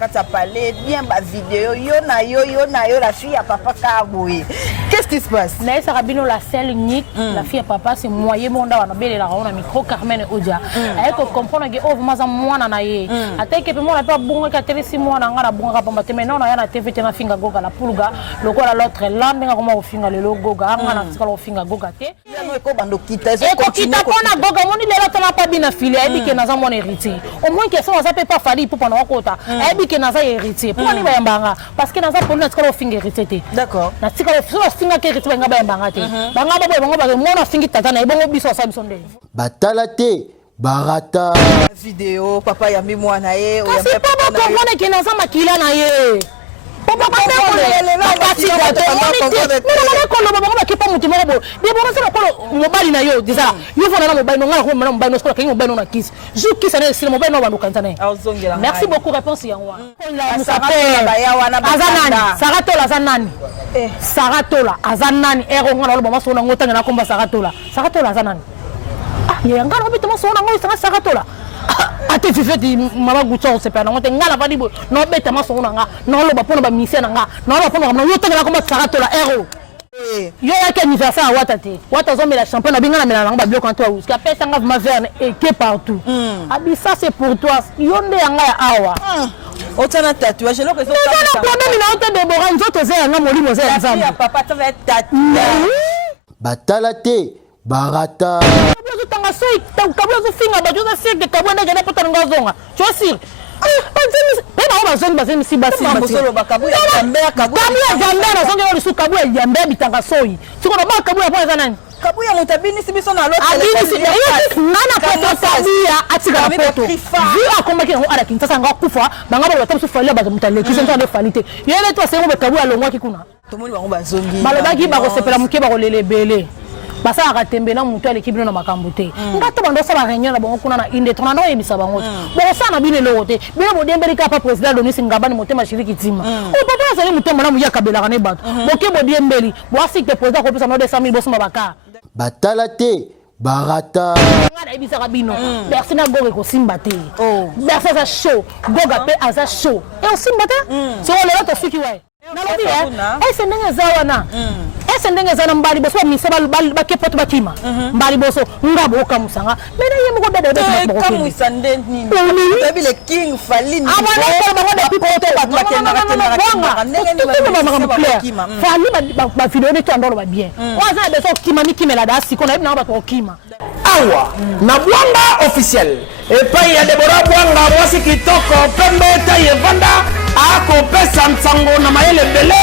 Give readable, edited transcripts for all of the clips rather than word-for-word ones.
quand ça parlait bien ma vidéo yo na yo la fille à papa Kaboui. Qu'est-ce qui se passe? Naïs Rabino la seule unique, la fille à papa c'est moyen monde on a belle la on a micro Carmen Odia. Elle ko comprendre que oh vraiment moi na naie. Ate que moi na pas bon ka télé 6 mois na ngara bon ka pamba te maintenant na ya na TV te na finga goga la pulga lokola l'autre lande nga comment finga le logo ga ngana tikala finga goga te. Ko bando kita et ko kita kona goga moni le lata na pas bien filé et que na za mon héritier. Au moins que ça on peut pas fali pour pendant kota. Et que na za héritier. Pour ni ba yambanga parce que na za pour na tikala finga héritier te. D'accord. Na tikala finga ke héritier nga ba yambanga te. Banga ba bongo ba mona fingi tata na bongo biso sa biso nde. Batala te barata vidéo papa ya mi mwana ye o ya papa comprendre que na za makila na ye. Papa papa mobali na yo déjà yo fona na mobali ngala ko na mobali no skola kengi mobali no na kiss ju kiss na sile mobali no bandu kanzana. Merci beaucoup réponse ya wa Saratola azanani Saratola azanani ero ngala lo bama sona ngota na komba Saratola azanani ah ya ngala ko bitama sona ngoi Saratola ate fifeti mama gutso se pe na ngote ngala vadi bo no beta masona nga no lo ba pona ba mission nga no lo pona no yo tanga ko Saratola ero yo ya ke anniversaire wata zo la champagne na binga na mela ba bio kanto uska pesa nga ma verne et que partout abi ça c'est pour toi yo nde nga ya awa otana tatouage lo que ça na problème na ote de boran nzoto ze nga molimo ze nzambe ya papa ça va être tatouage batala te barata tanga soi kabla zo finga ba jo za sik de kabwana gena pota ngazonga tu es sûr kabuya mutabini sibiso na lote nana poto tabia atika poto vio akomaki ngo ala kinta sanga kufa banga ba tamu sufali ba mutale kisenzo de falite yele to sengo be kabuya longwa kikuna tomoni bango bazongi balobaki ba ko sepela muke ba ko lelebele basa akatembela mutu alekibino na makambo te ngata bando sala réunion na bango kuna na inde tona no yebisa bango bo sana bine lote bino bodembeli ka pa president Denis Ngabani motema shiriki tima o papa na sali mutema na muya kabela kana bato boke bodembeli bo asike president ko pesa no de 100,000 bosuma baka batala te barata ngana yebisa kabino merci na goge ko simba te merci za show goga pe aza show e o simba te so le to fiki wai na lobi ese ndenge zawana ese ndenge zana mbali boso miseba ba kepoto bakima mbali boso ngabo kamusanga mena yemo ko dede de kamusande ni tabi le king falini abana ko bango de pipoto fali ba video ne tandoro ba bien waza beso kima ni kimela da siko na ibna ba to kima awa na bwanga officiel et puis ya Deborah bwanga mwasi kitoko pembe taye vanda ako pesa nsango na mayele bele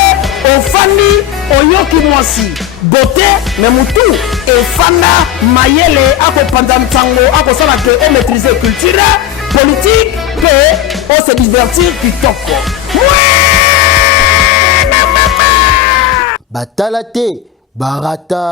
ofani oyoki mwasi beauté mais mutu efanda mayele ako panda nsango ako sala que on maîtriser culture politique pe on se divertir kitoko batala te barata.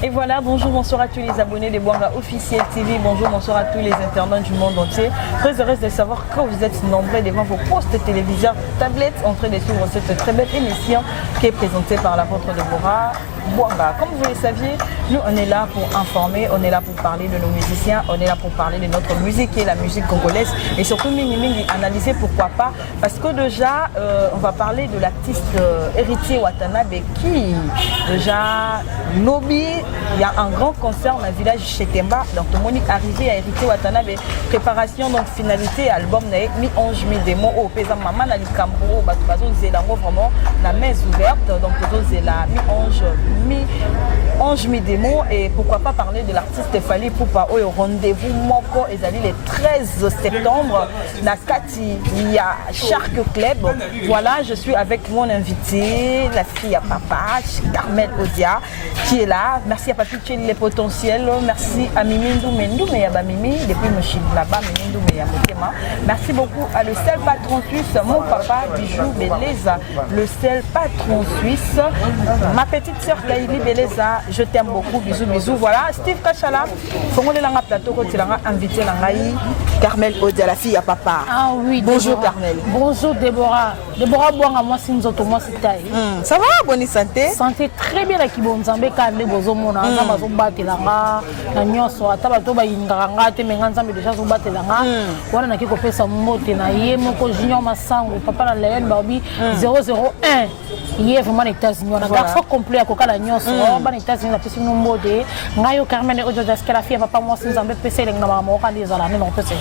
Et voilà, bonjour, bonsoir à tous les abonnés de Bwanga Officiel TV, bonjour, bonsoir à tous les internautes du monde entier. Très heureuse de savoir que vous êtes nombreux devant vos postes téléviseurs, tablettes, en train de suivre cette très belle émission qui est présentée par l'apôtre Deborah Bwanga. Comme vous le saviez, nous on est là pour informer, on est là pour parler de nos musiciens, on est là pour parler de notre musique qui est la musique congolaise et surtout analyser pourquoi pas, parce que déjà on va parler de l'artiste Héritier Watanabe qui déjà lobby. Il y a un grand concert dans le village chez Temba, donc tout le monde est arrivé à Héritier Watanabe, préparation donc finalité album mi-11 mi-démo au paysan maman na likambo bazo zelango vraiment la main ouverte donc bazo zela mi-11 mi-démo et pourquoi pas parler de l'artiste Fally Ipupa au rendez-vous moko ezali le 13 septembre na Kati il y a Shark Club. Voilà, je suis avec mon invité la fille à papa Carmen Odia qui est là. Merci à Papi Tcheli les potentiels. Merci à Mimi Ndoumé Meyaba Mimi depuis Mochid là-bas Mimi Ndoumé Motema. Merci beaucoup à le seul patron suisse, mon papa Bijou Beleza, le seul patron suisse. Ma petite sœur Kaili Beleza, je t'aime beaucoup, bisous bisous. Voilà, Steve Kachala, Fongo Langa Plateau, Kotilanga, invité Nangaï, Carmel Odia, la fille à papa. Ah oui, bonjour Déborah. Carmel. Bonjour Déborah. Déborah Bouanga, moi c'est nous moi c'est taille. Ça va, bonne santé? Santé très bien à Kibonzambe Kande Bozomona, Nzamba Zobatelanga, Nanyonso, Atabatoba Ingaranga, Temenganzambe déjà Zobatelanga. Voilà na kiko pesa mote na ye moko junior masango papa na Léon Barbie 001. Hier vraiment les États-Unis on a garçon complet à Kokala Nyonso, ban États-Unis la pesi nombode. Ngayo Carmen Odio Daskela fille papa moi c'est Nzambe pesa lenga mama ka dezala ne non pesa.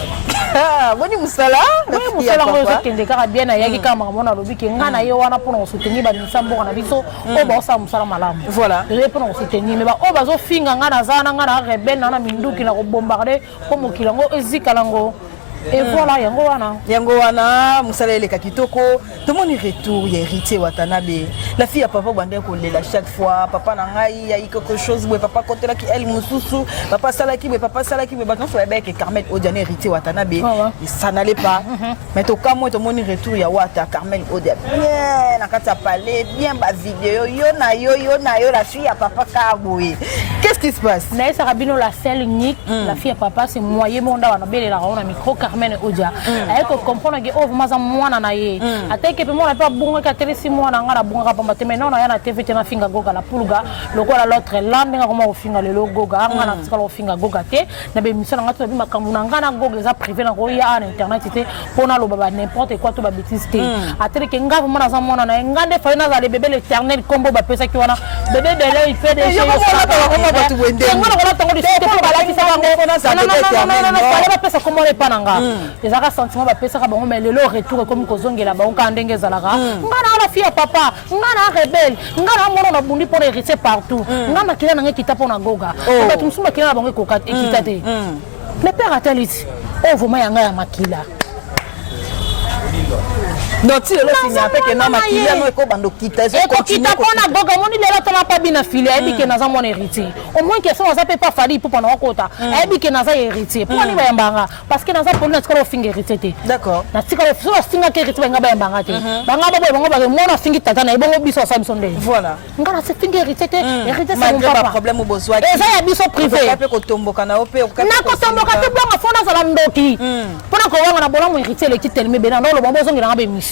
Ah, boni musala? Oui, musala ngo kende kaka bien na yaki kama mona lobi ke ngana ye wana pour soutenir ba nsambo na biso o ba sa musala malamu. Voilà. Le pour soutenir mais ba o bazo finga ngana zana ngana rebel na minduki na ko bombarder ko mokilango ezikalango. Et voilà, yango wana musala eleka kitoko tout le monde retour ya héritier Watanabe la fille à papa bande ko lela chaque fois papa na ngai ya quelque chose boy papa kotela ki elle mususu papa salaki boy papa salaki boy baton so ebe ke Carmel Odia héritier Watanabe ça n'allait pas mais to ka moi tout le monde retour ya Wata Carmel Odia bien na kata palais bien ba vidéo yo na yo la fille à papa Kaboui qu'est-ce qui se passe na esa rabino la seule unique la fille à papa c'est moyen monda wana belela on a micro Carmen Odia elle comprendre que oh maza mwana na ye ateke pe mwana pa bunga ka tele si mwana ngala bunga pa mate mais non na yana TV tena finga goga la pulga lokola l'autre land nga koma ofinga le goga ngana tsika ofinga goga te na be mission nga to bi makambu na ngana goga za privé na ko ya na internet te pona lo baba n'importe quoi to ba bêtise te atele ke nga mwana za mwana na ngande fa na za le bébé l'éternel combo ba pesa ki wana bébé de là il fait des choses ngana ko la tango de te pa la ki sa bango non ba pesa comment les pananga ezaka sentiment ba pesa ka bango mais le retour comme kozongela ba onka ndenge zalaka ngana la fille papa ngana rebelle ngana mona na bundi pour hériter partout ngana kila na ngekita pona goga ba tumsuma kila bango ko ekitate le père a-t-il dit oh vraiment yanga ya makila non ti le fini après que na makila no ko bando kita et ko kita pona goga moni le la pas bien affilié et que naza mon héritier au moins que ça ça peut pas fali pour pendant kota et que naza héritier pour ni ba yambanga parce que naza pour notre finga héritier d'accord na tika so finga ke héritier ngaba yambanga te banga ba mona fingi tata na ebongo biso sa biso nde voilà ngara se finga héritier te héritier c'est mon papa problème au bozwa et ça ya biso privé pe ko tomboka na ope na ko tomboka te banga fona za la ndoki pona ko wanga na bola mo héritier le titel me bena no lo bombo zongi na ngaba émission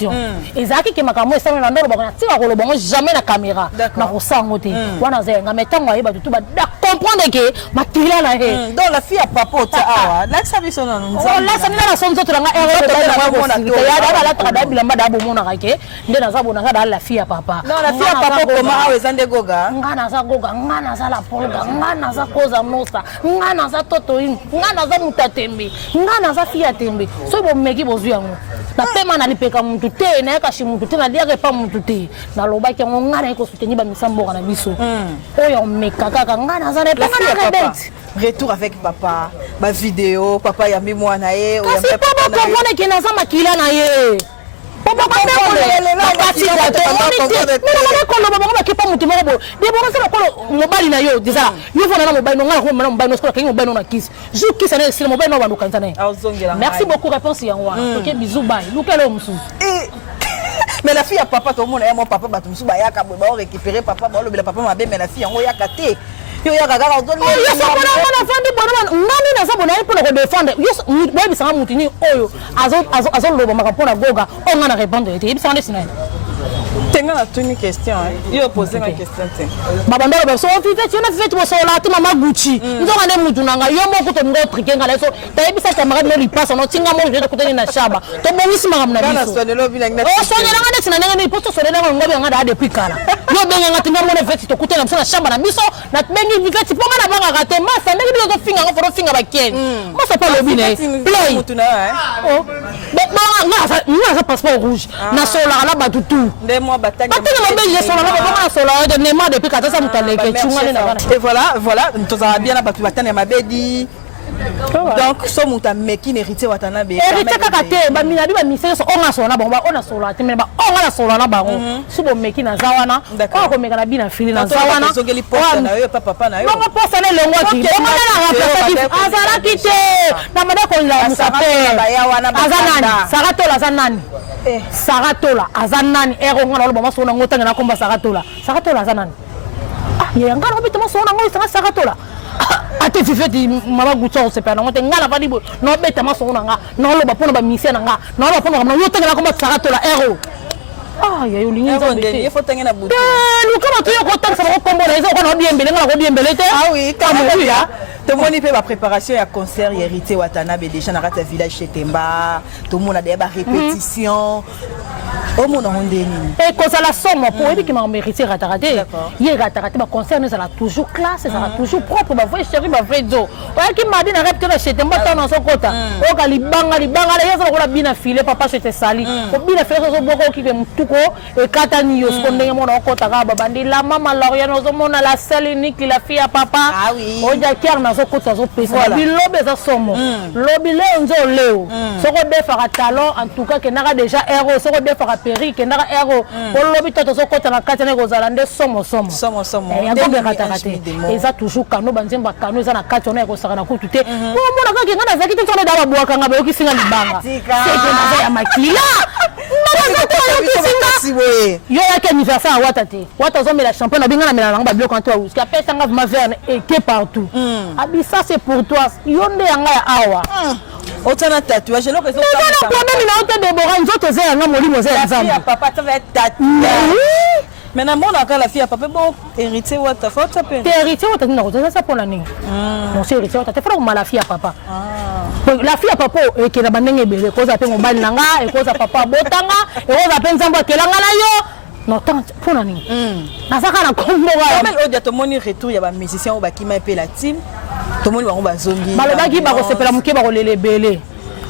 ezaki ke makambo esana na ndolo bakona tika ko lo bongo jamais na caméra na ko sango te wana zenga metango ayeba tout ba comprendre que makila na he donc la fille à papa ta awa la service on nous oh la ça na son zoto nga erreur de ya la trada bilamba da bomona kake nde na zabona za la fille à papa non la fille à papa comment awe zande goga ngana za goga ngana za la polga ngana za koza nosa ngana za totoin ngana za mutatembe ngana za fille atembe so bo meki bozu yango na pema na lipeka muntu te na yaka shi muntu te na diake pa muntu te na lobaki yango ngana eko soutenir ba misamboka na biso oyo meka kaka ngana za na papa retour avec papa ba vidéo papa ya mimwa na ye o ya papa na ye kasi papa na makila na ye papa ko pas mutu moko boye de bona sala kolo mobali na yo déjà yo fona na mobali no ngala ko na mobali no skola kengi mobali no na kisi ju kisa na sila mobali no bandu kanzana merci beaucoup réponse yango OK bisous bye lukelo musu mais la fille à papa tout le monde mon papa ba musu ba yaka ba récupérer papa ba le papa mabe mais la fille yango yaka te yo yaka kaka odoni yo so kona na fandi bona ngani na sabona pour le défendre yo ba bisanga mutini oyo azo loba makapona goga on ngana répondre te bisanga sina tenga na tuni question yo poser une question te baba ndolo ba so fite tu na fite bo so la ti mama Gucci nzonga ne mutu nanga yo moko to ngo trikenga leso tayebisa camarade no lipasa no tinga mo je kutani na shaba to bongisi mama na biso kana sonelo bi na o sonela ngane sina ngane posto sonela ngo bi ngada depuis kala yo benga ngati ngo ne veti to kutana na shamba na biso na bengi vikati ponga na banga kate masa ndenge bi zo finga ngo foro finga ba ken masa pa lobi ne play mutu na oh nga sa passeport rouge na sola la batutu et voilà nous avons bien battu batane mabedi donc so muta meki héritier Watanabe héritier kaka te ba minabi ba mise so onga sola ba ona sola te mais ba onga la sola na bango subo meki na zawana ko ko meka na bina fili na zawana zongeli poste na yo papa na yo ba poste na lengo ti ba na representatif azara kite na mada ko la musape azanani saratola zanani saratola azanani ero ngana lo ba so na ngota ngana komba saratola azanani ah ye ngana obitama so na ngoi saratola ate fifeti mama gutsa o sepela ngote ngala vadi bo no beta maso nga no lo ba pona ba mission nga no lo pona no yo tengela ko ba saratola ero ah ya yo lingi nzo ndeni il faut tengena butu lu kama to yo ko tansa ko kombo na izo ko no diembele ngala ko diembele te ah oui comme ya tout le monde fait la préparation à concert hérité Watanabe déjà dans le village chez Temba tout le monde a des répétitions au monde on dit et quand ça la somme pour lui qui m'a mérité rataraté il rataraté ba concert ça la toujours classe ça la toujours propre ba vrai chéri ba vrai do ouais qui m'a dit na répéter chez Temba dans son kota o ka libanga la yaza ko la bina filé papa c'était sali ko bina filé so boko ki ke mutuko e kata ni yo ko ndenge mona kota ka babandi la mama Lauriane zo mona la seule unique la fille à papa ah oui o ja kerna zo kota zo pesa bilobe za somo lobi le nzo leo soko defara talon en tout cas que naka déjà héros soko defara perrique naka héros o lobi toto zo kota na katene ko zala nde somo ya ngombe ratarate eza toujours kano banzemba kano eza na kati ona ko saka na kutu te o mona ka ke ngana zakiti tsone dawa bwaka nga ba yoki singa libanga seke na ya makila yo yake anniversaire wata te wata zo mela champion na binga na mela ngaba bloc en toi où ska pesa nga verne et que partout ça c'est pour toi yonde yanga ya awa otana tatouage lo kezo na problème na ote Deborah nzoto ze yanga molimo ze ya fille papa ça va être tatouage maintenant mon encore la fille à papa bon héritier wata faut ça peut héritier wata na ko ça pour la nini mon héritier wata te faut ma la fille à papa la fille à papa et que na bandenge bele ko za pe ngobali nanga e ko za papa botanga e ko za pe nzambo kelanga na yo non tant pour la nini na saka na kombo ga même au dia to moni retour ya ba musicien au bakima pe la team to moni bango bazongi balobaki bakosepela moke bakolele bele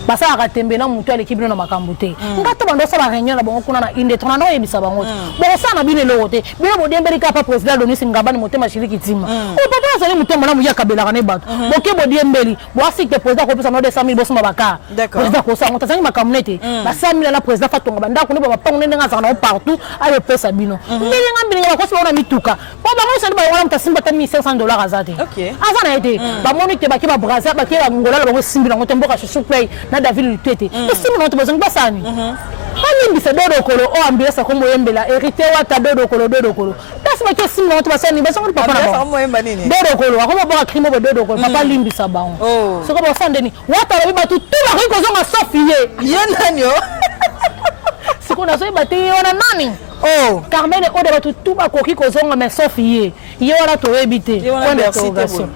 basalaka tembe na motu aleki bino na makambo te ngata bando osala réunion na bango kuna na inde tona na oyebisa bango te bokosala na bino eloko te bino bodiembeli kapa président Denis Ngabani motema shiriki tima opapa azali motema na moya kabelaka ne bato boke bodiembeli boasike président kopesa no 200 000 bosoma baka président kosango tazangi makambo nete basala mila na président fatonga bandako ne bapango nende ngazaka na partout ayo pesa bino mbilinga bakosi baona mituka po bango sali bawana mutasimba ta $1500 azate aza na ete bamoni te baki ba Brazza baki ba Ngola bango simbi na ngote mboka chouchou play na David Lutete esimu na tobazangi basani alimbisa dodo kolo o ambiasa ko moyembela hérité wata dodo kolo tasi baki esimu na tobasani basongo papa na dodo kolo akoma boka crime bo dodo kolo papa limbisa bango soko basandeni wata lobi batu tuba ko zonga Sofie yenanyo siko na so bati wana nani Carmen o de batu tuba ko ki ko zonga mais Sofie ye wana to ebite point d'interrogation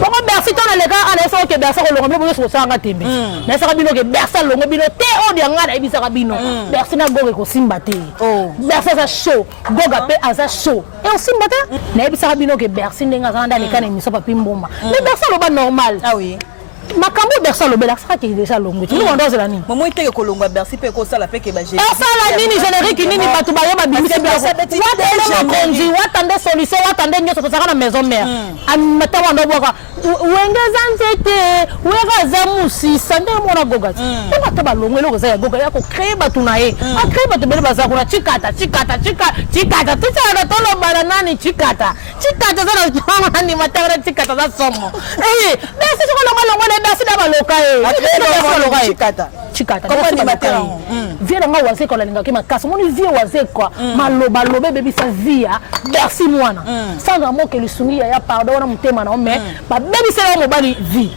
bongo Bercy tona leka ala so ke Bercy ko longo bino so sanga tembe na saka bino ke Bercy longo bino te o de ngana ebisa ka bino Bercy na goge ko simba te Bercy za show goga pe aza show e o simba te na ebisa ka bino ke Bercy ndenga za ndani kana miso papi mboma mais Bercy lo ba normal ah oui makambo Bercy lo bela saka ke déjà longo tu ndo zela ni momo iteke ko longo Bercy pe ko sala pe ke ba sala nini générique nini batu ba yeba bimisa watanде watande solution watande nyoso saka na maison mère amata wando boka wengeza nzete wega za musisa nde mona goga ngo taba longo eloko za ya goga ya ko créer batu na ye a créer batu bele baza kuna chikata tisa na tolo bana nani chikata za na ni matara chikata za somo basi ko longo na basi da baloka chikata comment ni matara viens nga waze ko la linga ke makasi moni vie waze kwa maloba lobe bebisa via merci mwana sans amour que le sungi ya pardon na mutema na mais ba bebisa ya mobali vie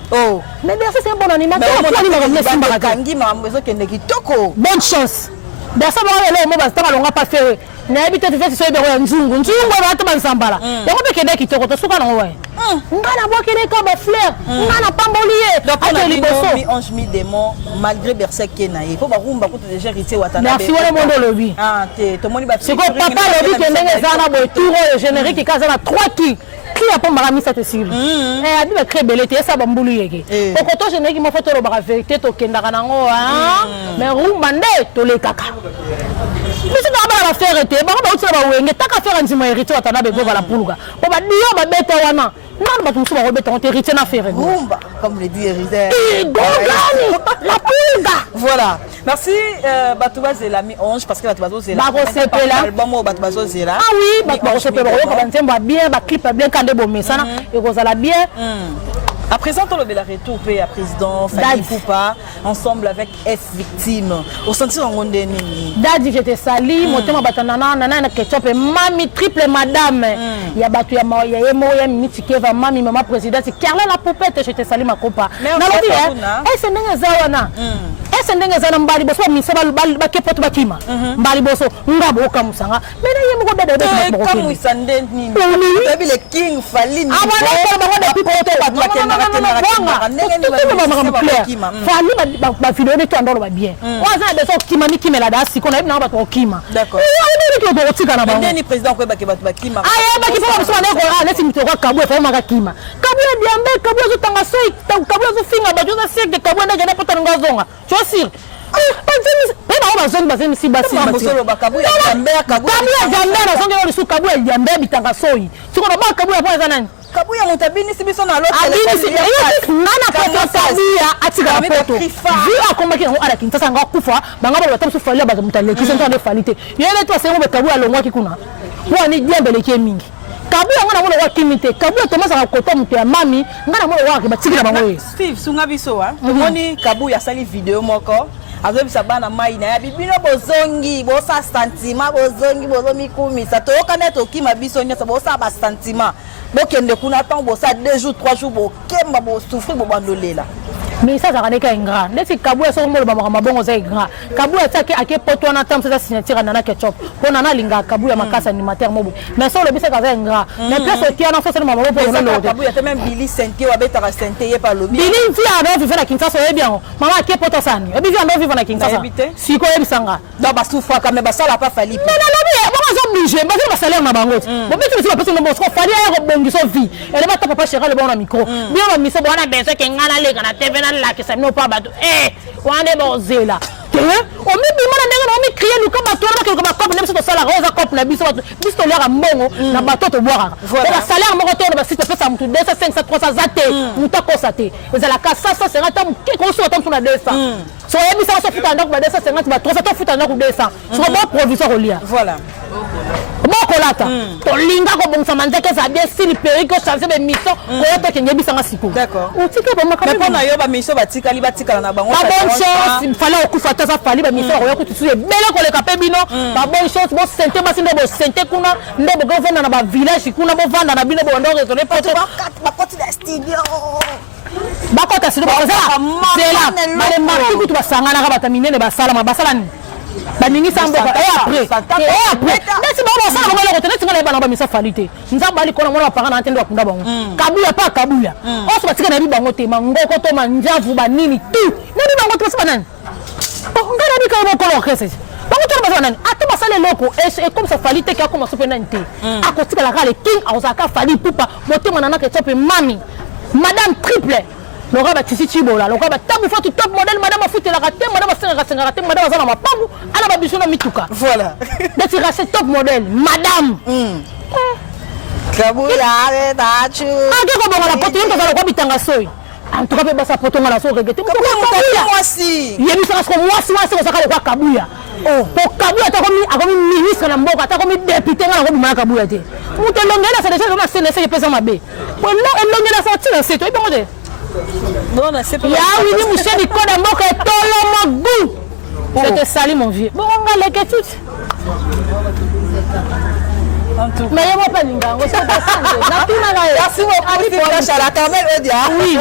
mais merci c'est un bon animateur pour ni ma simba kangi ma mbezo kende kitoko bonne chance dasa ba le mo ba sta longa pas faire na ebite te fesi so ebe ko nzungu ba ta bansambala yako be kende kitoko to suka na ngwe ngana bo kende ka ba fleur ngana pambolier ate liboso mi ange mi démon malgré Bercy kenaye faut ba rumba ko déjà hérité Watanabe merci wala mondo lobi te to moni ba c'est ko papa lobi kende zana bo tour générique kaza na 3 ki a pas marami ça te sûr abi ba très belle te ça bambulu yeke okoto générique mo photo lo ba vérité to kenda kana ngo mais rumba nde to le kaka biso na ba faire te ba ba utsa ba wenge taka faire nzima hérité Watanabe go la puluka ko ba dio ba beta wana non ba tumsu ba ko beta on hérité na faire rumba comme le dit hérité la puluka voilà merci Batoubaze l'ami Ange parce que Batoubaze c'est là album Batoubaze c'est là ah oui Batoubaze c'est là ko ba nzemba bien ba clip bien kande bo mesana e ko zala bien À présent, on a retour à président Fally Ipupa ensemble avec S victime. Au sentir en monde Daddy, je te salue. Mon thème batanana nana ketchup mami triple madame. Il y a battu ya moya mitike va mami maman présidente Carla la poupette, je te salue ma copa. Na lobi eh c'est ndenge zawana. Eh c'est ndenge zana mbali boso mi seba ba kepoto bakima. Mbali boso ngabo kamusanga. Mena yemo ko dede de ko comme Sandé ni. Depuis le king Fally. Ah voilà, ko ba depuis poto Fally ba vidéo ne tando ba bien. Waza beso kima mi kimela da si kona na ba to kima. D'accord. Ko tika na ba. Ndeni président ko ba ke ba kima. Ah ba ki fo ba so na ko ala si mitoko kabu fa ma kima. Kabu ya diambe kabu zo tanga soi kabu zo finga ba jo na sek de kabu na jana pota ngazonga. Tu es sûr? Kabuya mutabini sibiso na lote nana poto kabuya atika poto via komba ki ala kintsasa nga kufa banga ba batamsu Fally ba mutale kisenta de Fally te yele to sengo be kabuya longwa kikuna wani diembele ke mingi kabuya ngana mona wa kimite kabuya to masa ko to mutu ya mami ngana mona wa ke batikira bango Steve sunga biso wa tomoni kabuya sali video moko azobisa bana mai na ya bibino bozongi bosa sentiment bozongi bozomi kumisa to kana to kima biso nyasa bosa ba sentiment bokende kuna tant bosa 2 jours 3 jours bokemba bo souffrir bo bandolela mais ça ça n'est ingrat nesi kabuya so mo ba mabongo za ingrat kabuya take ake poto na tam ça signature nana ketchup pona na linga kabuya makasa animateur mobu mais so le bisa ka za ingrat mais place qui ana forcément mama pour le kabuya te même Billy Senté wa beta Senté ye pa lobi Billy via ave vivre na Kinshasa so bien mama ake poto sani e vivre ando vivre na Kinshasa si ko ebisanga da ba souffra quand même ba sala pas Fally mais na lobi bon zo obligé ba ba salaire na bango bon bitu si ba personne bo so Fally ya ko bongiso vie elle va ta papa chéri le bon na micro bien ba miso bona beso ke ngana le kana TV la que ça ne pas bateau wane bozela te o mi bima na ndenge na mi crier luka bateau na ke ko ba cop na biso to sala rosa cop na biso biso to lera mbongo na bateau to boire la salaire moko to na site pesa mutu 200 500 300 zate muta kosa te ezala ka 550 tam ke ko so tam na 200 so yebi sa so futa ndako ba 250 ba 300 to futa ndako 200 so ba provisoire olia voilà mokolata tolinga kobongisa manzeke za bien style periko changer de mission ko to kenye bisanga siko d'accord utika ba makama mais pona yo ba mission batikali batikala na bango ba bonne chance fallait okufa ta za Fally ba mission ko yokutu suye bele ko le kapé bino ba bonne chance bo sente ba sinde bo sente kuna ndebo go venda na ba village kuna bo vanda na bino bo ndo résoler poto ba koti da studio bakota studio ba za zela ba marti kutu basangana ka bataminene basala ni baningi sambo après nesi ba sa ba le kote nesi ngala ba misa Fally te nzamba ali kona mona parana antendo akunda bango kabuya pa kabuya oso batika na bibango te mangoko to manjavu banini tu na bibango to sa nani ngana bika mo kolo kese bango to ba nani ate basale loko et comme ça Fally te ka comme so pena nte akotika la kale king azaka Fally Ipupa motema nana ke top mami madame triple Laura Batisi Chibola, Laura Batabu Fatu top modèle, madame a foutu la raté, madame a raté, madame a zana ma pangu, ala ba bisona mituka. Voilà. D'être raté top modèle, madame. Kabuya dachu. Ah, que comme on a poté, on va le bitanga soy. En tout cas, pas sa poton à la soirée, regretter. Moi aussi. Il y a mis ça comme moi, c'est ça ka Kabuya. Oh, pour Kabuya ta comme ministre na mboka, ta comme député na comme Kabuya te. Mu te longela ça déjà comme CNC pesa mabe. Pour non, elle longela ça tire c'est toi, il peut non, c'est pas. Ya oui, monsieur du code mboka tolo magou. Je te salue mon vieux. Bon, on va les que tout. Mais il n'y a pas de linga, on s'est merci beaucoup pour la caramel oui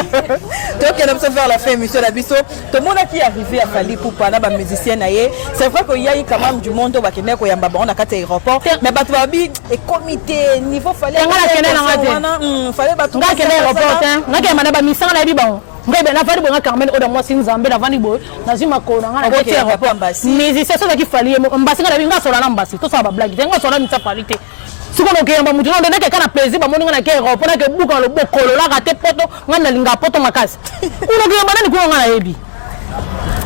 donc elle aime se faire la fin monsieur Labisso tout le monde qui est arrivé à Fally Ipupa na ba musicien naie c'est vrai qu'il y a eu quand même du monde ba kene ko yamba ba on a kata aéroport mais ba tubabi et comité niveau fallait fallait ba tout ngakene aéroport ngakene mana ba misanga na bibon ngebe na Fally bonga Carmen oda moi sinzambe na vani boy na zima ko na ngana ko aéroport musicien so ki Fally mbasi ngana binga sola na mbasi to so ba blague tengo sola ni sapalité siko no kiyamba mutu no ndeke kana plaisir ba moninga na ke aéroport na ke buka lo bokolo la kate poto ngana linga poto makasi uno kiyamba nani ko ngana yebi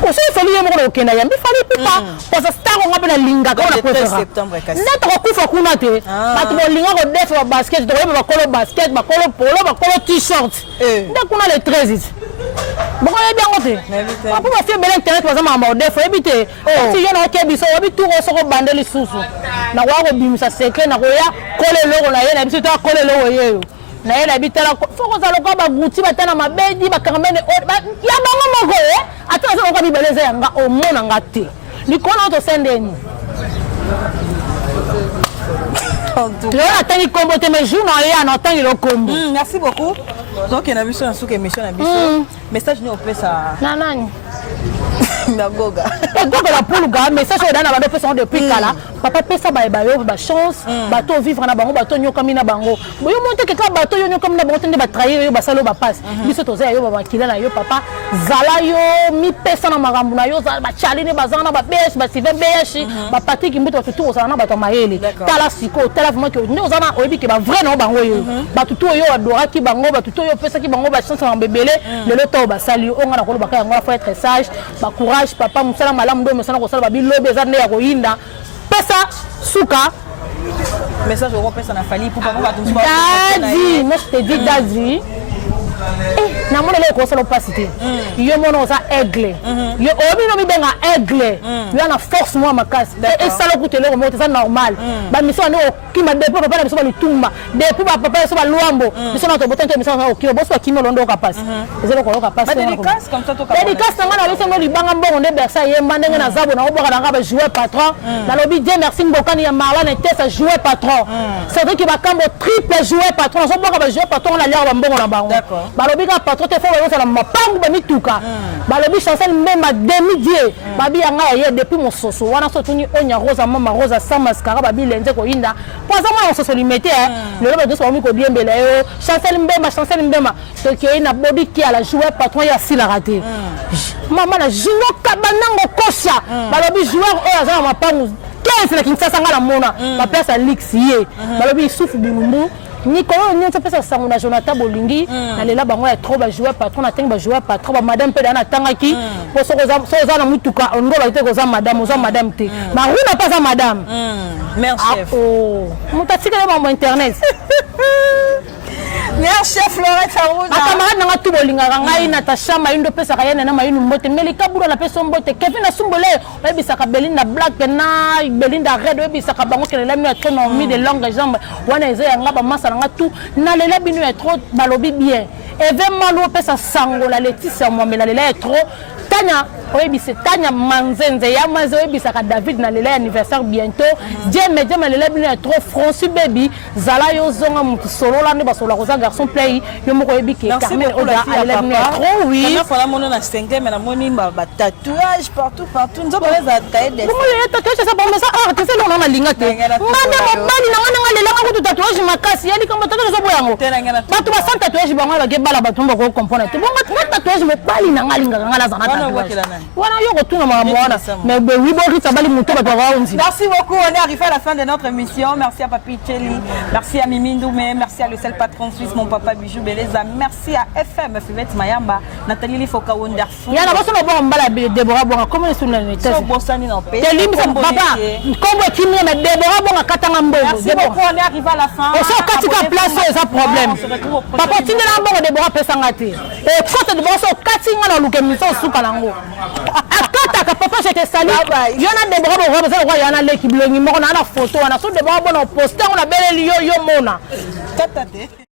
aussi Fally yemo ko kenda yambi Fally Ipupa parce que star ngabe na linga ko na préférence neto ko kufa kuna te batu bo linga ko def ba basket do ba kolo basket ba kolo polo ba kolo t-shirt nda kuna le 13 bon on est bien côté après ba faire bel internet par exemple ma def ebite si yo na ke biso obi tout so ko bandeli susu na wa ko bimisa secret na ko ya kole logo na ye na biso to kole logo ye na ye na bitala faut que ça lokwa ba gouti batana mabedi ba caramel ya bango moko ata ça lokwa bibeleza yanga au mona ngate likona to sendeni yo atangi kombo te mais jour na ye na tangi lo kombo merci beaucoup donc na biso na suka émission na biso message ni opesa na nani Nagoga. Nagoga la puluga message au dana ba pesa depuis kala papa pesa ba yo ba chance bato vivre na bango bato nyoka mina bango boyo monte ke ka bato yo nyoka mina bango tende ba trahir yo ba salo ba passe biso toza yo ba kila na yo papa zala yo mi pesa na magambu na yo za ba chaline bazana na ba besh ba sive besh ba patiki mbuto tutu osana na bato mayele tala siko tala vraiment que ndio zana oyebi ke ba vrai na bango yo ba tutu yo adora ki bango ba tutu yo pesa ki bango ba chance na mbebele le to ba sali o ngana ko ba ka ngwa faut être sage ba courage papa musala malamu ndo mesana ko sala ba bilobe za ne ya ko yinda pesa suka message au pesa na fali pour pas qu'on soit Daddy moi je te dis Daddy na mona le ko sala opacité yo mona za aigle yo obi no mi benga aigle yo na force moi makasi et sala ko te le mo te ça normal ba mission no ki ma depuis papa na biso ba lutumba depuis ba papa so ba luambo biso na to botante mission na okilo boso ki mo londo ka passe ezelo ko ka passe dédicace comme ça to ka dédicace na biso no libanga mbongo nde bersa ye mandenge na zabo na oboka na ba jouer patron na lobi Dieu merci mbokani ya Marlon et ça jouer patron c'est vrai que ba kambo triple jouer patron so boka ba jouer patron na lia ba mbongo na bango balobi ka patron te fo ba sala mapangu ba mituka balobi chancel même à demi-dieu babi yanga ye depuis mon soso wana so tuni onya rosa mama rosa sans mascara babi lenze ko inda poza moi on se limité le lobe de so mi ko diembela yo chancel mbema to ke na body ki ala jouer patron ya sila raté mama na jino kabanango kosha balobi joueur o azala mapangu 15 na kintsasa ngala mona ba place à lixier balobi souffle bulumbu ni ko nyonso pesa sango na Jonathan Bolingi na lela bango ya trop ba jouer patron na tenga ba jouer patron ba madame pe na tangaki po so za na mutuka ondola te ko za madame te ma runa pas za madame merci chef oh mutatika na mo internet merci chef Florette Sarouda camarade na tu bolinga ngai na tasha maindo pesa kayena na mainu mbote melika buro na pesa mbote Kevin na sumbole ebisa ka Belinda Black na Belinda Red ebisa ka bango kele mi trop na mi de longue jambe wana eza yanga ba masa na tu na lela binu ya trop balobi bien événement lo pesa sango la Laetitia moi mais la lela est trop Tanya oyebise Tanya manzenze ya mazo oyebisa ka David na lela anniversaire bientôt Dieu me lela binu ya trop Francis baby zala yo zonga mutu solo la ne ba solo ko za garçon play yo moko yebike Carmen Oda lela binu ya trop oui na fala mono na 5e mais na moni ba tatouage partout nzo ba za kaede mo le tatouage ça bon mais ça ah tu sais non na linga te ngande mobali na wana ngalela ka kutu tatouage makasi yani kama tatouage zo boyango batu ba sans tatouage bango ba ke bala batu ba ko comprendre te bongo tatouage mobali na ngalinga ngala za na wana yo retourne ma mwana mais oui bon ritsa bali muto ba waunzi. Merci beaucoup, on est arrivé à la fin de notre émission. Merci à Papi Tcheli, merci à Mimi Ndoumé, merci à le seul patron suisse mon papa Bijou Beleza, merci à FM Fivette Mayamba, Nathalie Lifoka Wonderful. Ya na boso na bon mbala Deborah Bonga comment est-ce que tu so bosani na pe. Telim papa kombo kimia na Deborah Bonga katanga mbongo. Merci beaucoup, on est arrivé à la fin. Et ça katika place ça problème. Papa tinga na mbongo Deborah pesa ngati. Et côté de boso katinga na luke miso suka nango. Akata ka papa j'étais sali. Yona Deborah Bonga ça quoi yana leki blongi moko na photo wana so Deborah Bonga poster on a belle yo mona. Tatate.